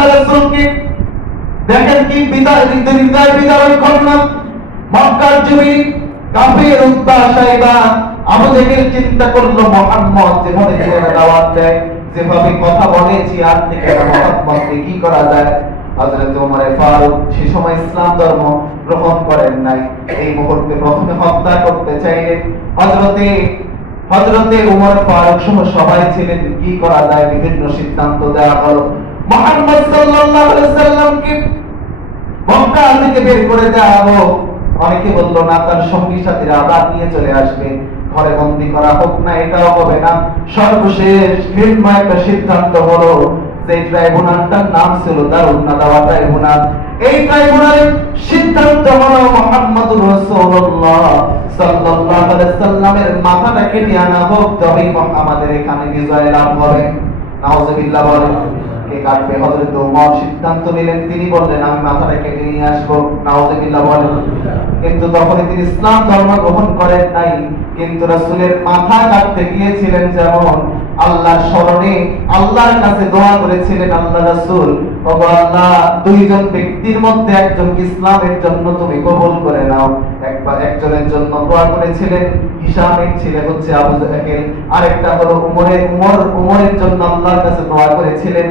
আল্লাহ রাসূলকে দেখেন কি বিদায় বিদায় ঘটনা। মক্কার জমিনে কাফের উতবা সাইবা আবু জেহেল চিন্তা করলো মুহাম্মদ যেভাবে ছেলেরা দাওয়াত দেয়, যেভাবে কথা বলে, জিহাদ থেকে মুহাম্মদকে কি করা যায়। হযরত ওমর ফারুক সে সময় ইসলাম ধর্ম গ্রহণ করেন নাই, এই মুহূর্তে প্রথমে হত্যা করতে চাইলেন। হযরতে ওমর ফারুক সহ সবাই ছিলেন, কি করা যায় বিভিন্ন সিদ্ধান্ত দেওয়া হলো। মুহাম্মদ সাল্লাল্লাহু আলাইহি ওয়াসাল্লামকে মক্কা থেকে বের করে দেওয়া হোক। অনেকে বলল না, তার সঙ্গী সাথীরা আবার নিয়ে চলে আসবে, ঘরে বন্দী করা হোক না, এটাও হবে না। সর্বশেষ ঘৃণ্য একটা সিদ্ধান্ত হলো, যে ট্রাইব্যুনালটার নাম ছিল দারুন নাদাওয়া ট্রাইব্যুনাল, এই ট্রাইব্যুনালের সিদ্ধান্ত হলো মুহাম্মদুর রাসূলুল্লাহ সাল্লাল্লাহু আলাইহি ওয়াসাল্লামের মাথাটা কেটে আনা হোক, তবেই আমাদের এখানে বিজয় লাভ হবে। নাউজুবিল্লাহ বলেন। কে কাটবে? হযরত ওমর সিদ্ধান্ত নিলেন, তিনি বললেন আমি মাথাটা কেটে নিয়ে আসবো। নাউজুবিল্লাহ বলেন। কিন্তু তখনই তিনি ইসলাম ধর্ম গ্রহণ করেন নাই, কিন্তু রাসূলের মাথা কাটতে গিয়েছিলেন যেমন আল্লাহর স্মরণে আল্লাহর কাছে দোয়া করেছিলেন, আল্লাহ রাসূল ওগো আল্লাহ, দুইজন ব্যক্তির মধ্যে একজনকে ইসলামের জন্য তুমি কবুল করে নাও। একজনের জন্য দোয়া করেছিলেন, হিশামের ছেলে হচ্ছে আবু জাহেল, আরেকটা হলো উমরের জন্য আল্লাহর কাছে দোয়া করেছিলেন।